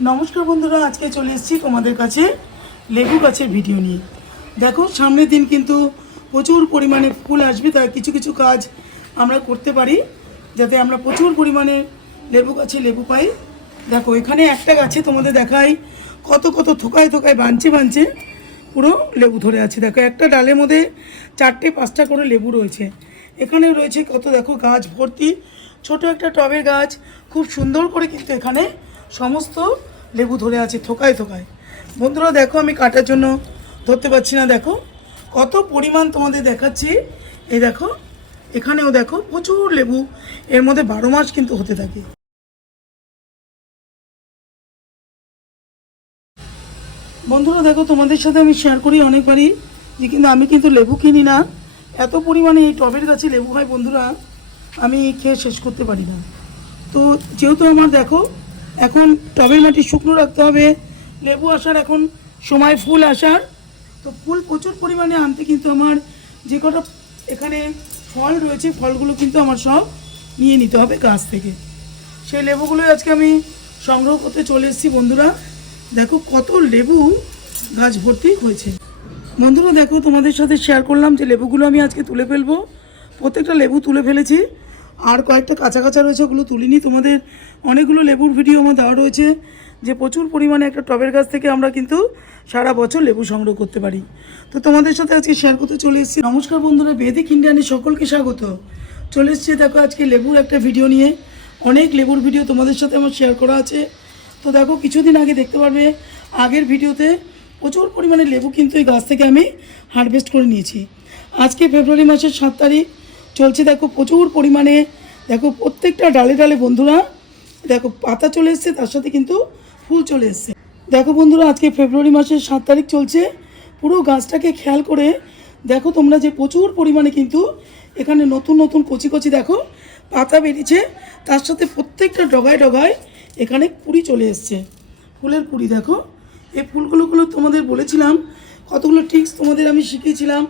নমস্কার বন্ধুরা, আজকে চলে এসেছি তোমাদের কাছে লেবু গাছের ভিডিও নিয়ে। দেখো, সামনের দিন কিন্তু প্রচুর পরিমাণে ফুল আসবে, তাই কিছু কিছু কাজ আমরা করতে পারি, যাতে আমরা প্রচুর পরিমাণে লেবু গাছে লেবু পাই। দেখো, এখানে একটা গাছে তোমাদের দেখাই, কত কত থোকায় থোকায় বাঞ্চে বাঞ্চে পুরো লেবু ধরে আছে। দেখো, একটা ডালের মধ্যে চারটে পাঁচটা করে লেবু রয়েছে। এখানে রয়েছে কত, দেখো, গাছ ভর্তি, ছোট একটা টবের গাছ, খুব সুন্দর করে কিন্তু এখানে সমস্ত লেবু ধরে আছে, থোকায় থোকায়। বন্ধুরা, দেখো আমি কাটার জন্য ধরতে পারছি না, দেখো। কত পরিমাণ তোমাদের দেখাচ্ছি। এই দেখো, এখানেও দেখো প্রচুর লেবু। এর মধ্যে বারো মাস কিন্তু হতে থাকে। বন্ধুরা, দেখো, তোমাদের সাথে আমি শেয়ার করি অনেকবারই যে কিন্তু আমি কিন্তু লেবু কিনি না। এত পরিমাণে এই টবের গাছে লেবু হয় বন্ধুরা, আমি খেয়ে শেষ করতে পারি না। তো যেহেতু আমার, দেখো এখন টবের মাটি শুকনো রাখতে হবে, লেবু আসার এখন সময় ফুল আসার। তো ফুল প্রচুর পরিমাণে আনতে কিন্তু আমার যে কটা এখানে ফল রয়েছে, ফলগুলো কিন্তু আমার সব নিয়ে নিতে হবে গাছ থেকে। সেই লেবুগুলোই আজকে আমি সংগ্রহ করতে চলে এসেছি বন্ধুরা। দেখো কত লেবু গাছ ভর্তি হয়েছে। বন্ধুরা দেখো তোমাদের সাথে শেয়ার করলাম যে লেবুগুলো আমি আজকে তুলে ফেলব। প্রত্যেকটা লেবু তুলে ফেলেছি। আর কয়েকটা কাঁচা রয়েছে, ওগুলো তুলিনি। তোমাদের অনেকগুলো লেবুর ভিডিও আমার দেওয়া রয়েছে, যে প্রচুর পরিমাণে একটা টবের গাছ থেকে আমরা কিন্তু সারা বছর লেবু সংগ্রহ করতে পারি। তো তোমাদের সাথে আজকে শেয়ার করতে চলে এসেছি। নমস্কার বন্ধুরা, বেদিক ইন্ডিয়ানে সকলকে স্বাগত। চলে এসেছি দেখো আজকে লেবুর একটা ভিডিও নিয়ে। অনেক লেবুর ভিডিও তোমাদের সাথে আমার শেয়ার করা আছে। তো দেখো, কিছুদিন আগে দেখতে পারবে, আগের ভিডিওতে প্রচুর পরিমাণে লেবু কিন্তু এই গাছ থেকে আমি হারভেস্ট করে নিয়েছি। আজকে ফেব্রুয়ারি মাসের সাত তারিখ চলছে। দেখো, প্রচুর পরিমাণে, দেখো, প্রত্যেকটা ডালে ডালে বন্ধুরা, দেখো, পাতা চলে এসছে, তার সাথে কিন্তু ফুল চলে এসছে। দেখো বন্ধুরা, আজকে ফেব্রুয়ারি মাসের সাত তারিখ চলছে। পুরো গাছটাকে খেয়াল করে দেখো তোমরা যে প্রচুর পরিমাণে কিন্তু এখানে নতুন নতুন কচি কচি, দেখো, পাতা বেরিয়েছে। তার সাথে প্রত্যেকটা ডগায় ডগায় এখানে কুড়ি চলে এসছে। ফুলের কুড়ি, দেখো, এই ফুলগুলোগুলো তোমাদের বলেছিলাম, কতগুলো ট্রিক্স তোমাদের আমি শিখিয়েছিলাম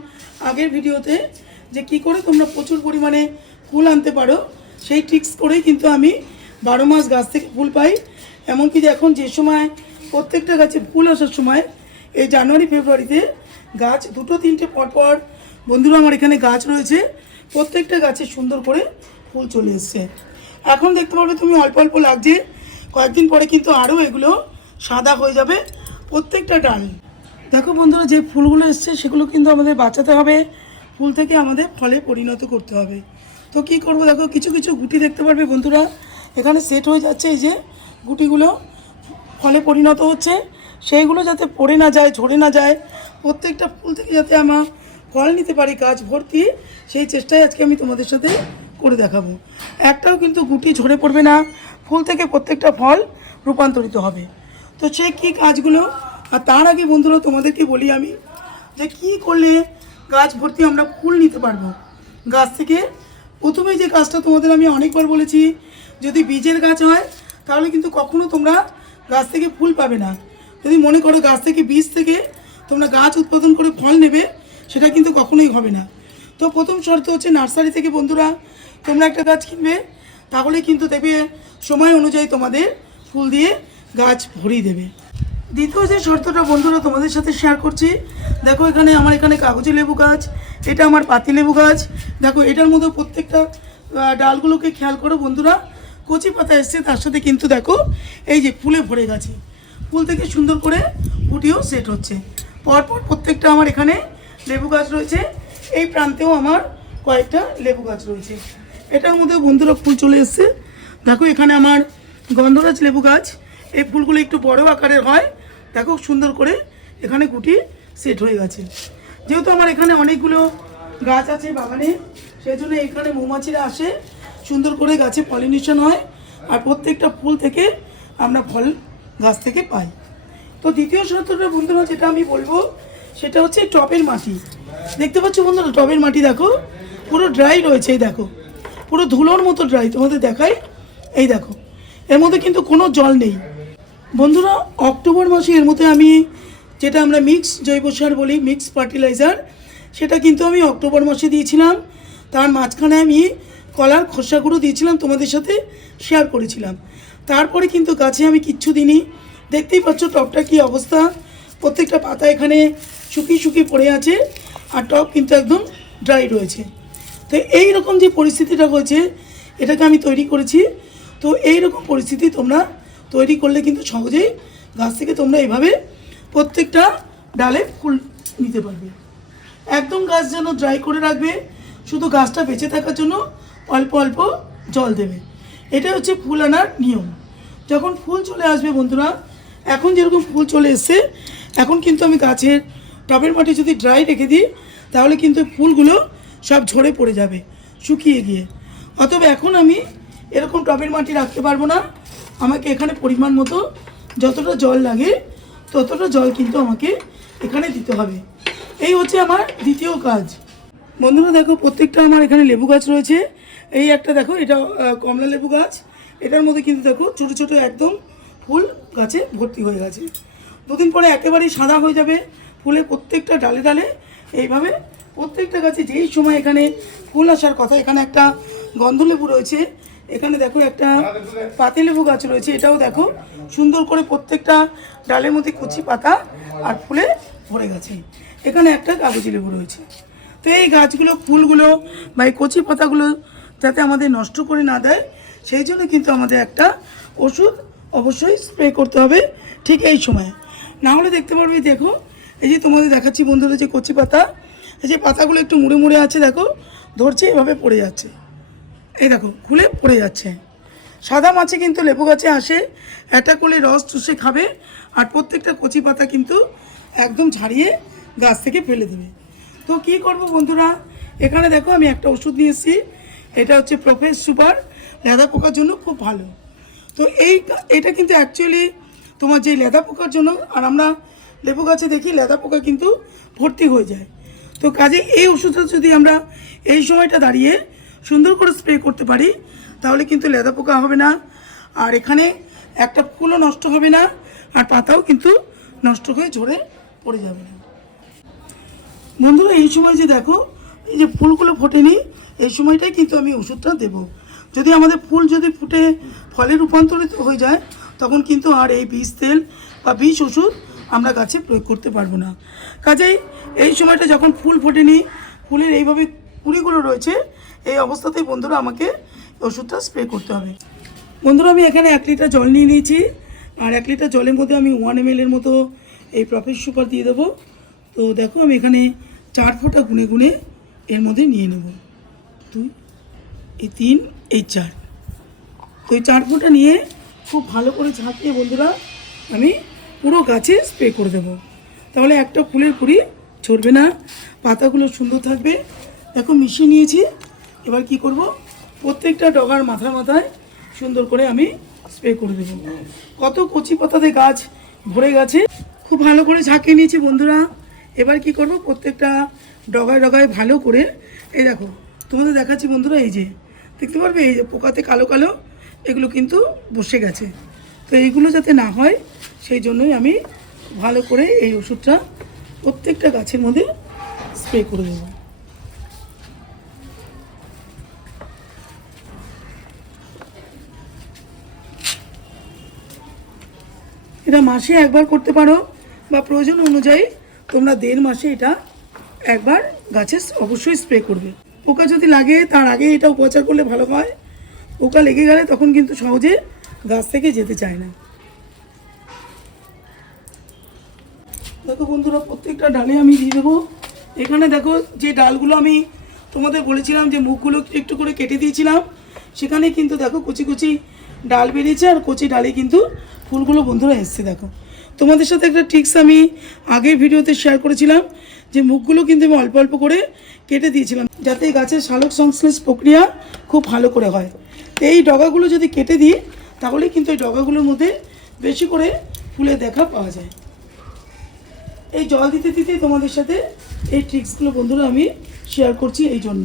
আগের ভিডিওতে। যে কি করে তোমরা প্রচুর পরিমাণে ফুল আনতে পারো, সেই ট্রিক্স করেই কিন্তু আমি বারো মাস গাছ থেকে ফুল পাই। এমনকি যে এখন যে সময় প্রত্যেকটা গাছে ফুল আসার সময়, এই জানুয়ারি, ফেব্রুয়ারিতে গাছ দুটো, তিনটে পর পর বন্ধুরা আমার এখানে গাছ রয়েছে, প্রত্যেকটা গাছে সুন্দর করে ফুল চলে এসছে। এখন দেখতে পারবে তুমি অল্প অল্প লাগছে, কয়েকদিন পরে কিন্তু আরও এগুলো সাদা হয়ে যাবে, প্রত্যেকটা ডাল। দেখো বন্ধুরা, যে ফুলগুলো এসছে, সেগুলো কিন্তু আমাদের বাঁচাতে হবে। ফুল থেকে আমাদের ফলে পরিণত করতে হবে। তো কি করব দেখো, কিছু কিছু গুটি দেখতে পারবে বন্ধুরা। এখানে সেট হয়ে যাচ্ছে এই যে গুটিগুলো ফলে পরিণত হচ্ছে। সেইগুলো যাতে পড়ে না যায়, ঝরে না যায়, প্রত্যেকটা ফুল থেকে যাতে আমার ফল নিতে পারি, গাছ ভর্তি, সেই চেষ্টাই আজকে আমি তোমাদের সাথে করে দেখাবো। একটাও কিন্তু গুটি ঝরে পড়বে না, ফুল থেকে প্রত্যেকটা ফল রূপান্তরিত হবে। তো সে কী কাজগুলো, আর তার আগে বন্ধুরা তোমাদেরকে বলি আমি যে কি করলে গাছ ভর্তি আমরা ফুল নিতে পারব। গাছ থেকে প্রথমে যে গাছটা তোমাদের আমি অনেকবার বলেছি, যদি বীজের গাছ হয়, তাহলে কিন্তু কখনো তোমরা গাছ থেকে ফুল পাবে না। যদি মনে করো গাছ থেকে বীজ থেকে তোমরা গাছ উৎপাদন করে ফল নেবে, সেটা কিন্তু কখনোই হবে না। তো প্রথম শর্ত হচ্ছে নার্সারি থেকে, বন্ধুরা, তোমরা একটা গাছ কিনবে, তাহলে কিন্তু দেখবে সময় অনুযায়ী তোমাদের ফুল দিয়ে গাছ ভরিয়ে দেবে। দ্বিতীয় যে শর্তটা বন্ধুরা তোমাদের সাথে শেয়ার করছি, দেখো এখানে আমার এখানে কাগজি লেবু গাছ, এটা আমার পাতি লেবু গাছ, দেখো এটার মধ্যে প্রত্যেকটা ডালগুলোকে খেয়াল করো বন্ধুরা, কচি পাতা এসছে, তার সাথে কিন্তু দেখো এই যে ফুলে ভরে গেছে। ফুল থেকে সুন্দর করে ফুটিও সেট হচ্ছে। পরপর প্রত্যেকটা আমার এখানে লেবু গাছ রয়েছে, এই প্রান্তেও আমার কয়েকটা লেবু গাছ রয়েছে। এটার মধ্যে বন্ধুরা ফুল চলে এসছে। দেখো এখানে আমার গন্ধরাজ লেবু গাছ, এই ফুলগুলো একটু বড় আকারের হয় দেখো সুন্দর করে এখানে গুটি সেট হয়ে গেছে। যেহেতু আমার এখানে অনেকগুলো গাছ আছে বাগানে সেই জন্য এখানে মৌমাছিরা আসে, সুন্দর করে গাছে পলিনেশন হয় আর প্রত্যেকটা ফুল থেকে আমরা ফল গাছ থেকে পাই। তো দ্বিতীয় শর্তটা বন্ধুরা যেটা আমি বলব, সেটা হচ্ছে টবের মাটি। দেখতে পাচ্ছ বন্ধুরা টবের মাটি দেখো, পুরো ড্রাই রয়েছে, এই দেখো। পুরো ধুলোর মতো ড্রাই তোমাদের দেখাই, এই দেখো। এর মধ্যে কিন্তু কোনো জল নেই। বন্ধুরা, অক্টোবর মাসে এর মধ্যে আমি যেটা আমরা মিক্স জৈব সার বলি মিক্স ফার্টিলাইজার সেটা কিন্তু আমি অক্টোবর মাসে দিয়েছিলাম। তার মাঝখানে আমি কলার খোসাগুলো দিয়েছিলাম, তোমাদের সাথে শেয়ার করেছিলাম। তারপরে কিন্তু গাছে আমি কিচ্ছু দিনই দেখতেই পাচ্ছ টপটা কি অবস্থা। প্রত্যেকটা পাতা এখানে শুকিয়ে শুকিয়ে পড়ে আছে আর টপ কিন্তু একদম ড্রাই রয়েছে। তো এই রকম যে পরিস্থিতিটা হয়েছে, এটাকে আমি তৈরি করেছি। তো এই রকম পরিস্থিতি তোমরা তৈরি করলে কিন্তু সহজেই গাছ থেকে তোমরা এভাবে প্রত্যেকটা ডালে ফুল নিতে পারবে। একদম গাছ যেন ড্রাই করে রাখবে, শুধু গাছটা বেঁচে থাকার জন্য অল্প অল্প জল দেবে। এটা হচ্ছে ফুল আনার নিয়ম। যখন ফুল চলে আসবে বন্ধুরা, এখন যেরকম ফুল চলে এসছে, এখন কিন্তু আমি গাছের টবের মাটি যদি ড্রাই রেখে দিই, তাহলে কিন্তু ফুলগুলো সব ঝরে পড়ে যাবে, শুকিয়ে গিয়ে। অতএব এখন আমি এরকম টবের মাটি রাখতে পারব না। আমাকে এখানে পরিমাণ মতো যতটা জল লাগে, ততটা জল কিন্তু আমাকে এখানে দিতে হবে। এই হচ্ছে আমার দ্বিতীয় কাজ। বন্ধুরা দেখো, প্রত্যেকটা আমার এখানে লেবু গাছ রয়েছে। এই একটা দেখো, এটা কমলা লেবু গাছ। এটার মধ্যে কিন্তু দেখো, ছোট ছোট একদম ফুল গাছে ভর্তি হয়ে গেছে। দুদিন পরে একেবারেই সাদা হয়ে যাবে, ফুলে প্রত্যেকটা ডালে ডালে। এইভাবে প্রত্যেকটা গাছে যেই সময় এখানে ফুল আসার কথা, এখানে একটা গন্ধলেবু রয়েছে এখানে দেখো একটা পাতিলেবু গাছ রয়েছে, এটাও দেখো। সুন্দর করে প্রত্যেকটা ডালের মধ্যে কচি পাতা আর ফুলে ভরে গেছে। এখানে একটা কাগজি লেবু রয়েছে। তো এই গাছগুলো, ফুলগুলো বা এই কচি পাতাগুলো যাতে আমাদের নষ্ট করে না দেয়, সেই জন্য কিন্তু আমাদের একটা ওষুধ অবশ্যই স্প্রে করতে হবে ঠিক এই সময়। না হলে দেখতে পারবে, দেখো, এই যে তোমাদের দেখাচ্ছি বন্ধুদের যে কচি পাতা, এই যে পাতাগুলো একটু মুড়ে মুড়ে আছে, দেখো, ধরছে, এভাবে পড়ে যাচ্ছে। এই দেখো, খুলে পড়ে যাচ্ছে। সাদা মাছে কিন্তু লেবু গাছে আসে, একটা করে রস চুষে খাবে, আর প্রত্যেকটা কচি পাতা কিন্তু একদম ছাড়িয়ে গাছ থেকে ফেলে দেবে। তো কি করব বন্ধুরা? এখানে দেখো, আমি একটা ওষুধ নিয়ে এসেছি। এটা হচ্ছে প্রফেস সুপার লেদা পোকার জন্য খুব ভালো। তো এই এটা কিন্তু অ্যাকচুয়ালি তোমার যে লেদা পোকার জন্য, আর আমরা লেবু গাছে দেখি, লেদা পোকা কিন্তু ভর্তি হয়ে যায়। তো কাজে এই ওষুধটা যদি আমরা এই সময়টা দাঁড়িয়ে সুন্দর করে স্প্রে করতে পারি, তাহলে কিন্তু লেদা পোকা হবে না। আর এখানে একটা ফুলও নষ্ট হবে না, আর পাতাও কিন্তু নষ্ট হয়ে ঝরে পড়ে যাবে। না বন্ধুরা, এই সময় যে দেখো, এই যে ফুলগুলো ফোটেনি, এই সময়টাই কিন্তু আমি ওষুধটা দেব। যদি আমাদের ফুল যদি ফুটে, ফলে রূপান্তরিত হয়ে যায়, তখন কিন্তু আর এই বীজ তেল বা বীজ ওষুধ আমরা গাছে প্রয়োগ করতে পারব না। কাজেই এই সময়টা যখন ফুল ফোটেনি, ফুলের এইভাবে কুড়িগুলো রয়েছে এই অবস্থাতেই বন্ধুরা আমাকে ওষুধটা স্প্রে করতে হবে। বন্ধুরা, আমি এখানে এক লিটার জল নিয়ে নিয়েছি। আর এক লিটার জলের মধ্যে আমি ওয়ান এম এর মতো এই প্রফেস সুপার দিয়ে দেবো। তো দেখো, আমি এখানে চার ফোঁটা গুনে গুনে এর মধ্যে নিয়ে নেব। দুই, এই তিন, এই চার। তো এই চার ফোঁটা নিয়ে খুব ভালো করে ঝাঁকিয়ে বন্ধুরা আমি পুরো গাছে স্প্রে করে দেবো। তাহলে একটা ফুলের কুড়ি ছড়বে না, পাতাগুলো সুন্দর থাকবে। দেখো, মিশিয়ে নিয়েছি। এবার কি করব? প্রত্যেকটা ডগার মাথায় মাথায় সুন্দর করে আমি স্প্রে করে দেবো। কত কচি পাতাতে গাছ ভরে গেছে, খুব ভালো করে ঝাঁকিয়ে নিয়েছি বন্ধুরা। এবার কি করব? প্রত্যেকটা ডগায় ডগায় ভালো করে, এই দেখো, তোমাদের দেখাচ্ছি বন্ধুরা, এই যে, দেখতে পারবে? এই যে পোকাতে কালো কালো, এগুলো কিন্তু বসে গেছে। তো এইগুলো যাতে না হয়, সেই জন্যই আমি ভালো করে এই ওষুধটা প্রত্যেকটা গাছের মধ্যে স্প্রে করে দেবো। এটা মাসে একবার করতে পারো বা প্রয়োজন অনুযায়ী তোমরা দেড় মাসে এটা একবার গাছে অবশ্যই স্প্রে করবে। পোকা যদি লাগে, তার আগে এটা উপচার করলে ভালো হয়। পোকা লেগে গেলে তখন কিন্তু সহজে গাছ থেকে যেতে চায় না। দেখো বন্ধুরা, প্রত্যেকটা ডালে আমি দিয়ে দেবো। এখানে দেখো যে ডালগুলো আমি তোমাদের বলেছিলাম যে মুখগুলো একটু করে কেটে দিয়েছিলাম। সেখানে কিন্তু দেখো কুচি কুচি ডাল বেরিয়েছে আর কচি ডালে কিন্তু ফুলগুলো বন্ধুরা এসছে, দেখো। তোমাদের সাথে একটা ট্রিক্স আমি আগের ভিডিওতে শেয়ার করেছিলাম, যে মুখগুলো কিন্তু আমি অল্প অল্প করে কেটে দিয়েছিলাম, যাতে গাছের শালক সংশ্লেষ প্রক্রিয়া খুব ভালো করে হয়। তো এই ডগাগুলো যদি কেটে দিই তাহলে কিন্তু এই ডগাগুলোর মধ্যে বেশি করে ফুলের দেখা পাওয়া যায়। এই জল দিতে দিতে তোমাদের সাথে এই ট্রিক্সগুলো বন্ধুরা আমি শেয়ার করছি এই জন্য।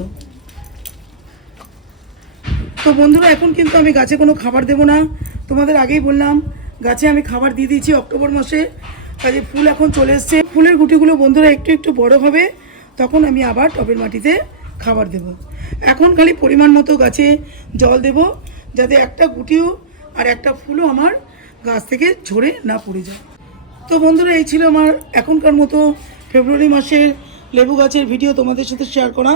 তো বন্ধুরা, এখন কিন্তু আমি গাছে কোনো খাবার দেবো না। তোমাদের আগেই বললাম গাছে আমি খাবার দিয়ে দিয়েছি অক্টোবর মাসে। কাজে ফুল এখন চলে এসছে। ফুলের গুটিগুলো বন্ধুরা একটু একটু বড় হবে, তখন আমি আবার টবের মাটিতে খাবার দেব। এখন খালি পরিমাণ মতো গাছে জল দেব, যাতে একটা গুটিও আর একটা ফুলও আমার গাছ থেকে ঝরে না পড়ে যায়। তো বন্ধুরা, এই ছিল আমার এখনকার মতো ফেব্রুয়ারি মাসের লেবু গাছের ভিডিও তোমাদের সাথে শেয়ার করা।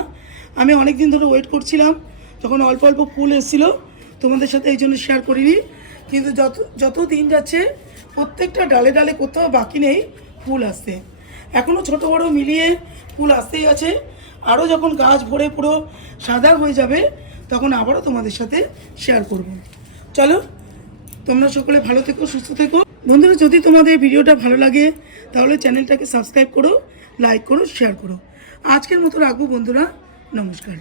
আমি অনেক দিন ধরে ওয়েট করছিলাম, যখন অল্প অল্প ফুল এসেছিল, তোমাদের সাথে এই জন্য শেয়ার করিনি। কিন্তু যত যত দিন যাচ্ছে, প্রত্যেকটা ডালে ডালে কোথাও বাকি নেই, ফুল আসতে এখনও ছোট বড় মিলিয়ে ফুল আসতেই আছে। আরও যখন গাছ ভরে পুরো সাদা হয়ে যাবে, তখন আবারও তোমাদের সাথে শেয়ার করব। চলো, তোমরা সকলে ভালো থেকো, সুস্থ থেকো। বন্ধুরা, যদি তোমাদের ভিডিওটা ভালো লাগে, তাহলে চ্যানেলটাকে সাবস্ক্রাইব করো লাইক করো শেয়ার করো। আজকের মতো রাখব বন্ধুরা, নমস্কার।